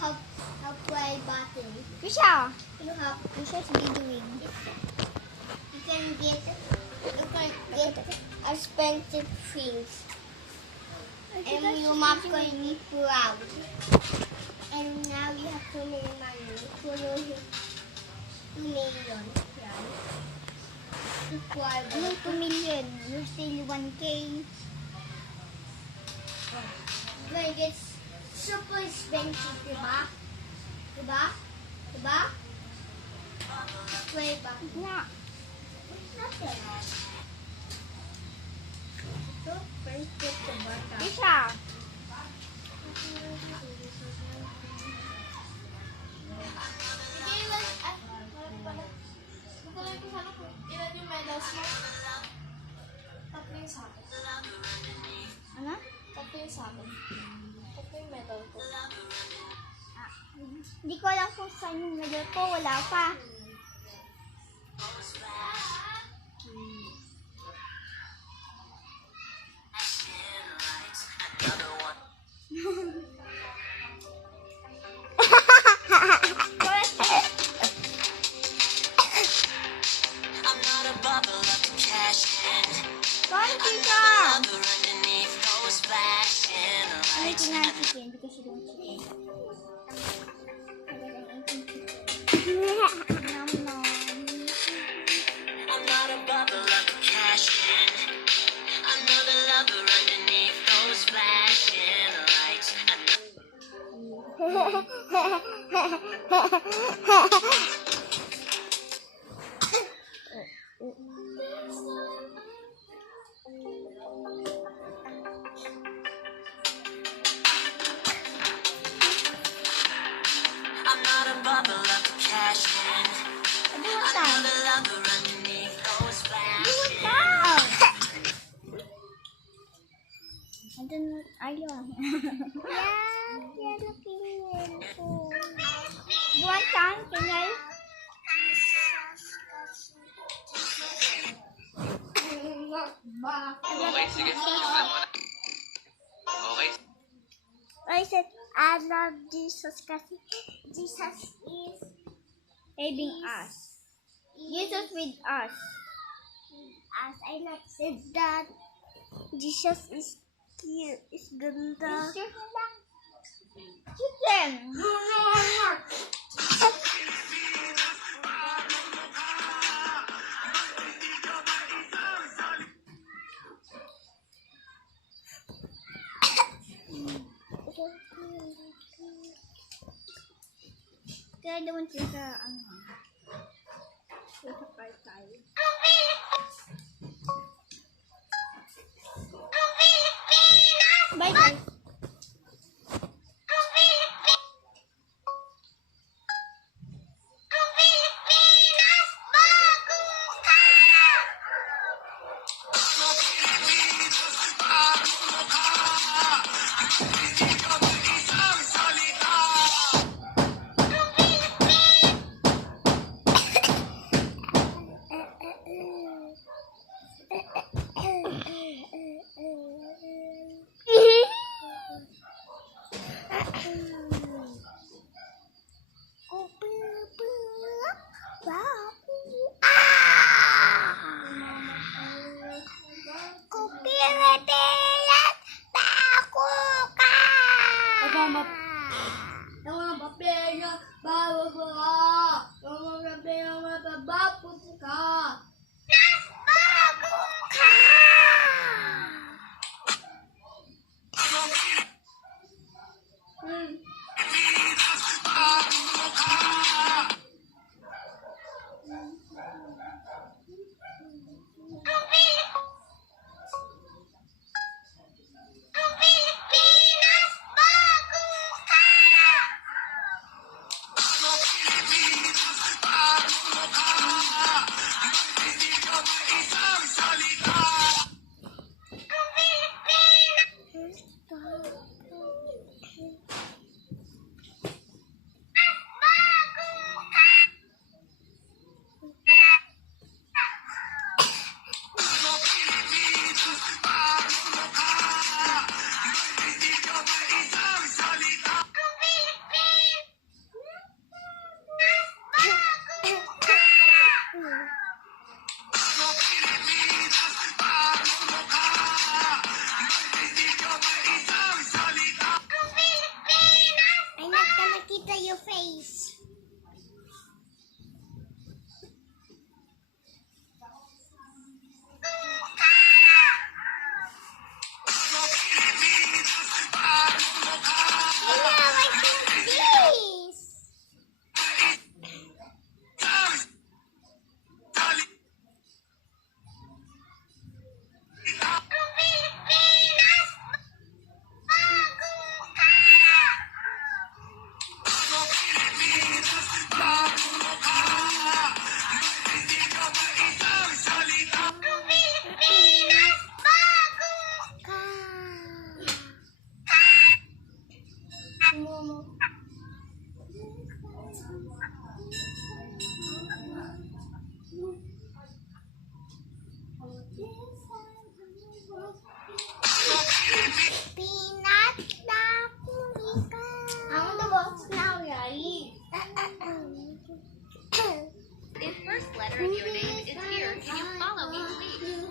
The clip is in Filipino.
how play button. Krisha, You have Krisha's doing. you can get expensive things. And your mom's going to be proud. And now you have too many money. 2 million. Right? Anong 2 million? You're still 1K. You're going to get super expensive, diba? Diba? Diba? Play ba? Nga. Nothing. So, friendship sa bata. Krisha. Ilan yung medals mo? Tatlo yung sa akin. Ano? Tatlo yung sa akin. Tatlo yung medal ko. Hindi ko alam kung saan yung medal ko. Wala pa. Sorry, Krisha. Ano ito na chicken? Hindi kasi doon chicken. Nom nom. Ayaw. Yeah, looking po. You want some? Can I? Okay, sige. Okay. I said, I love Jesus kasi Jesus is saving us. Jesus with us. As I like said that, Jesus is cute. Is ganda. chicken. Kaya naman siya sa ano. Sa tayo. Bye guys. face. Peanut na kumika. I'm the box now, right? The first letter of your name is here. Can you follow me, please?